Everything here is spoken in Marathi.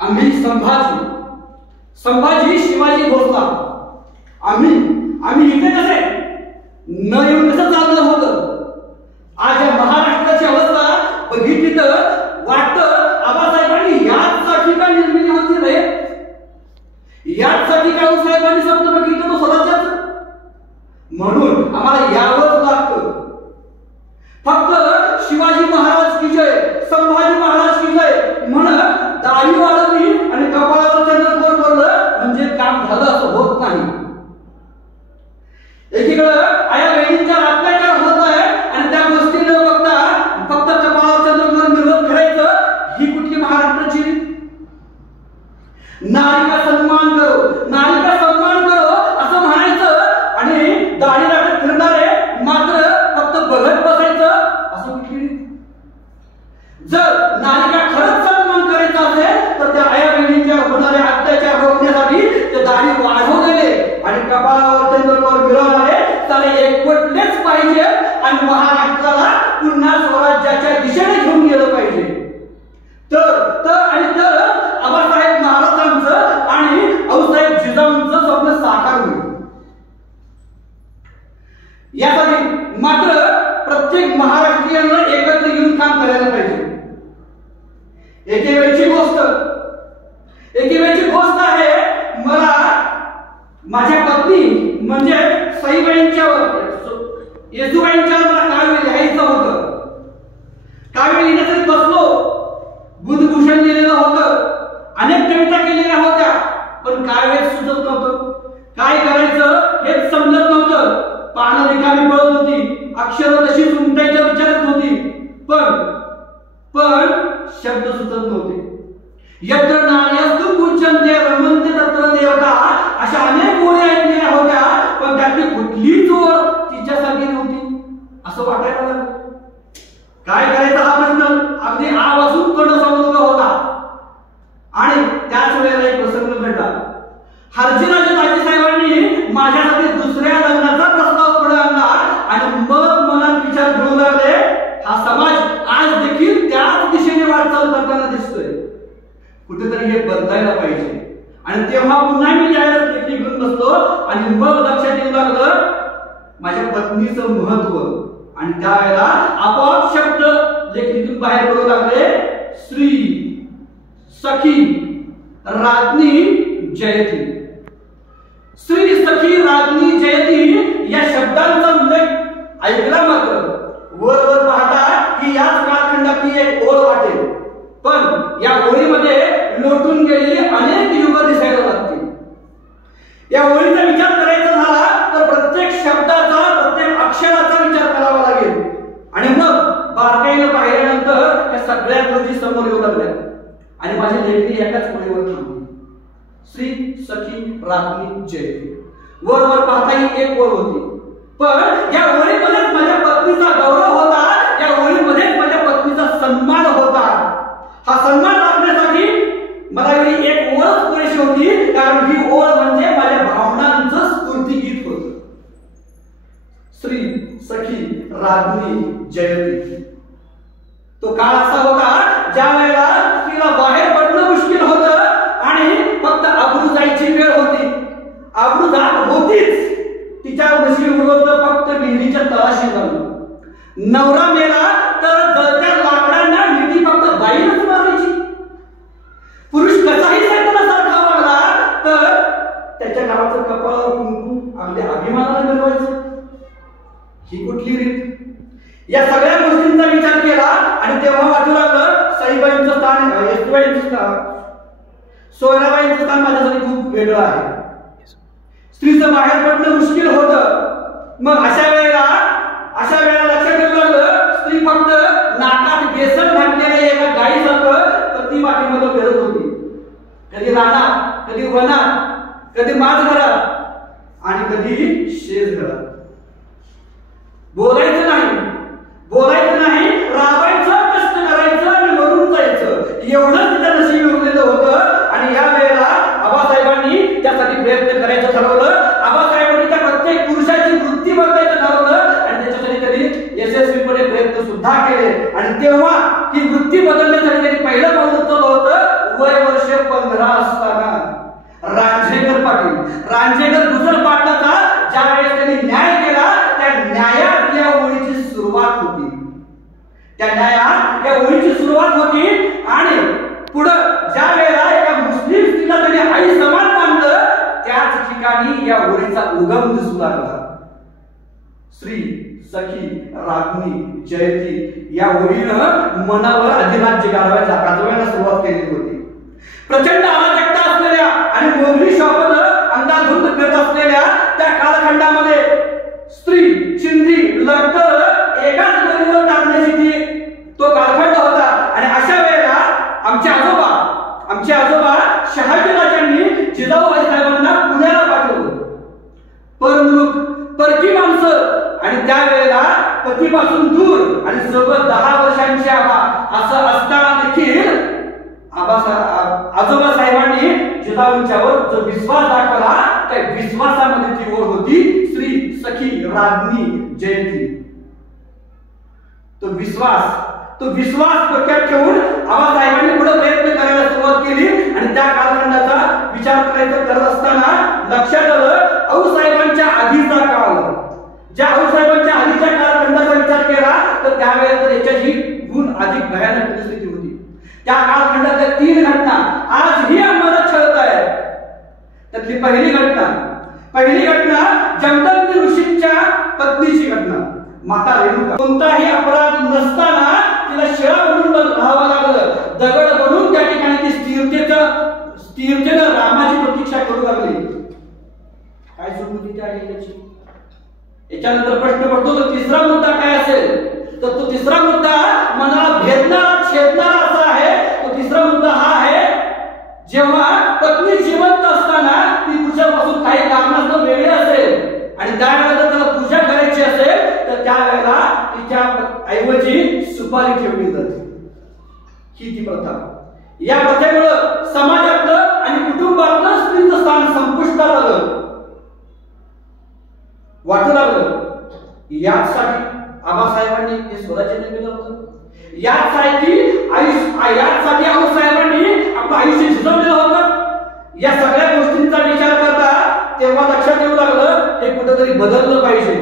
आम्ही संभाजी शिवाजी भोसला आम्ही इथे कसे न येऊन कसं चाललं होतं? आज या महाराष्ट्राची अवस्था बघितली तर वाटतं आबासाहेबांनी याचसाठी का निर्मिती होती रे? याचसाठी का साहेबांनी स्वप्न बघितलं तो स्वतःच? म्हणून आम्हाला यावंच लागतं. फक्त शिवाजी महाराज की जय, संभाजी महाराज की जय म्हणत दाढी वाढवली आणि कपाळावर चंद्रकोर करलं म्हणजे काम झालं असं होत नाही. एकीकडे आया बहिणींच्या अत्याचार होत आहे आणि त्या गोष्टी न बघता फक्त कपाळावर चंद्रकोर मिरवत फिरायचं, ही कुठली महाराष्ट्राची रीत? नारी का सन्मान करो असं म्हणायचं आणि दाढी राखत फिरणारे मात्र फक्त बघत बसायचं, असं कुठली रीत? जर नारी का खरंच सन्मान करायचा असेल तर त्या आया बहिणींच्या होणारे अत्याचार रोखण्यासाठी ते दाढी वाढवलेले आणि कपाळावर चंद्रकोर मिरवणारे त्याला एकवटलेच पाहिजे आणि महाराष्ट्राला पुन्हा स्वराज्याच्या दिशेने घेऊन गेलं पाहिजे. तर आबासाहेब महाराजांचं आणि आऊसाहेब जिजाऊंचं स्वप्न साकार होईल. यासाठी मात्र प्रत्येक महाराष्ट्रीयांना एकत्र येऊन काम करायला पाहिजे. एके वेळची गोष्ट आहे. मला माझ्या पत्नी म्हणजे सईबाईंच्यावर येसुबाईंच्यावर मला काव्य लिहायचं होतं. काव्य लिहिण्यासाठी बसलो. बुधभूषण लिहिलेलं होतं, अनेक कविता केलेल्या होत्या, पण काव्य सुचत नव्हतं. काय करायचं हेच समजत नव्हतं. पानं रिकामी पडत होती, अक्षरं तशीच उमटायच्या विचारत होती, पण शब्द सुचत नव्हते. यत्र नार्यस्तु पूज्यन्ते रमन्ते तत्र देवता अशा अनेक ओळी ऐकलेल्या होत्या, पण त्यातली कुठलीच ओळ तिच्यासारखी नव्हती असं वाटायला लागलं. काय करायचा हा प्रश्न अगदी आवाजून कडसमजून होता. आणि त्याच वेळेला एक प्रसंग घडला. हरजीराजे दाजी साहेबांनी माझ्यासाठी दुसऱ्या लग्नाचा प्रस्ताव पुढे आणला आणि मग मनात विचार घेऊ लागले, हा समाज आज देखील त्याच दिशेने वाटचाल करताना दिसतोय, कुठेतरी हे बदलायला पाहिजे. आणि तेव्हा पुन्हा मी जाहिरात लेखी घेऊन बसलो आणि मग लक्षात येऊ लागलं माझ्या पत्नीचं महत्व. आणि त्यावेळेला आपोआप शब्द लेखीतून बाहेर पडू लागले, श्री सखी राज्ञी जयती. श्री सखी राज्ञी जयती या शब्दांचा उल्लेख ऐकला मात्र वर पाहता की याच कालखंडातली एक ओळ वाटेल, पण या ओळीमध्ये लोटून गेलेली अनेक युग दिसायला लागतील. या ओळीचा विचार करायचा झाला तर प्रत्येक शब्दाचा, प्रत्येक अक्षराचा विचार करावा लागेल. आणि मग बारकाईने पाहिल्यानंतर या सगळ्या गोष्टी समोर येऊ लागल्या आणि माझी लेखणी एकाच ओळीवर थांबली, श्री सखी राज्ञी जयती. वर पाहता ही एक ओळ होती, पण या ओळीमध्येच माझ्या पत्नीचा गौरव होता, या ओळीमध्येच माझ्या पत्नीचा सन्मान होता. हा सन्मान राखण्यासाठी मला एवढी एक ओळच पुरेशी होती, कारण ही ओळ म्हणजे माझ्या भावनांचं स्फूर्तिगीत होतं. श्री सखी राज्ञी जयती. तो काळ असा होता ज्या वेळेला स्त्रीला बाहेर पडणं मुश्किल होतं आणि फक्त आबरू जायची वेळ होती. आबरू जात होतीच, तिच्यावर नशीब उडवतं फक्त विहिरीच्या तळाशी झालं. नवरा मेला तर जळत्या लाकडांना मिठी फक्त बाईनच मारायची. पुरुष कसाही सारखा वागला तर त्याच्या नावाचं कपाळावर कुंकू अगदी अभिमानाने मिळवायचं. ही कुठली रीत? या सगळ्या गोष्टींचा विचार केला आणि तेव्हा वाटू लागलं सईबाईंचं स्थान, येसुबाईंचं स्थान, सोयराबाईंचं स्थान माझ्यासाठी खूप वेगळं आहे. स्त्रीचं बाहेर पडणं मुश्किल होतं. मग अशा वेळेला लक्षात येऊ लागलं स्त्री फक्त नाकात बेसन घातलेल्या एका गायीसारखं कधी पाठीमध्ये फिरत होती. कधी रानात, कधी वनात, कधी माझ घरात आणि कधी शेज घरात. बोलायचं नाही, राबायचं, कष्ट करायचं आणि मरून जायचं, एवढंच तिच्या नशीब उरलेलं होतं. आणि या वेळेला आबासाहेबांनी त्यासाठी प्रयत्न करायचं ठरवलं. आबासाहेबांनी त्या प्रत्येक पुरुषाची वृत्ती बदलायचं ठरवलं आणि त्याच्यासाठी त्यांनी यशस्वीपणे प्रयत्न सुद्धा केले. आणि तेव्हा ही वृत्ती बदलण्यासाठी त्यांनी पहिलं पाऊल उचललं होतं. वय वर्ष रांजेकर गुजर पाटलाचा ज्या वेळेस त्यांनी न्याय केला, त्या न्यायात या ओळीची सुरुवात होती. त्या न्यायात या ओळीची सुरुवात होती आणि पुढे ज्या वेळेला एका मुस्लिम स्त्रीला त्यांनी आई समान मानलं, त्याच ठिकाणी या ओळीचा उगम दिसू लागला. श्री सखी राज्ञी जयती या ओळीनं मनावर अधिराज्य गाजवायला सुरुवात केली होती. प्रचंड अराजकता असलेल्या आणि मोगली शपथ अंधाधुंद करत असलेल्या त्या कालखंडामध्ये स्त्री, चिंधी, लष्कर एकाच गडीवर टाकण्याची तो कालखंड होता. आणि अशा वेळेला आमचे आजोबा शहाजीराजांनी जिजाऊबाई साहेबांना पुण्याला पाठवलं. परकी माणसं आणि त्यावेळेला पतीपासून दूर आणि सोबत 10 वर्षांची आबा असं असताना देखील आजोबा साहेबांनी जिजाऊंच्यावर जो विश्वास दाखवला, त्या विश्वासामध्ये ती ओळ होती श्री सखी राज्ञी जयंती. तो विश्वास डोक्यात ठेवून आबासाहेबांनी पुढे प्रयत्न करायला सुरुवात केली. आणि त्या कालखंडाचा विचार करायचा करत असताना लक्षात आलं आऊसाहेबांच्या आधीचा काळ, ज्या आऊसाहेबांच्या आधीच्या कालखंडाचा विचार केला तर त्यावेळेला तर याच्याची गुण अधिक भयानक परिस्थिती होती. त्या कालखंडातल्या 3 घटना आजही आम्हाला छळत आहेत. त्यातली पहिली घटना जमदग्नी ऋषींच्या पत्नीची घटना. माता रेणुका कोणताही अपराध नसताना तिला शिळा बनून राहावं लागलं. दगड बनून त्या ठिकाणी ती स्थिरतेनं रामाची प्रतीक्षा करू लागली. काय सुरुवात आहे त्याची? याच्यानंतर प्रश्न पडतो तो तिसरा मुद्दा काय असेल, तर तो तिसरा मुद्दा मनाला भेदणारा छेदणारा असा आहे. तो तिसरा मुद्दा हा आहे, जेव्हा पत्नी जिवंत असताना ती पुरुषापासून काही कारणास्तव वेगळी असेल आणि त्यावेळेला त्याला पूजा करायची असेल तर त्यावेळेला तिच्या ऐवजी सुपारी ठेवली जाते. ही ती प्रथा. या प्रथेमुळे समाजातलं आणि कुटुंबातलं स्त्रीचं स्थान संपुष्टात आलं, वाटू लागलं. यासाठी आबासाहेबांनी हे स्वराज्य निर्मिलं होतं. यासाठी आऊसाहेबांनी आपलं आयुष्य झिजवलेलं होतं. या सगळ्या गोष्टींचा विचार करता तेव्हा लक्षात येऊ लागलं हे कुठेतरी बदललं पाहिजे.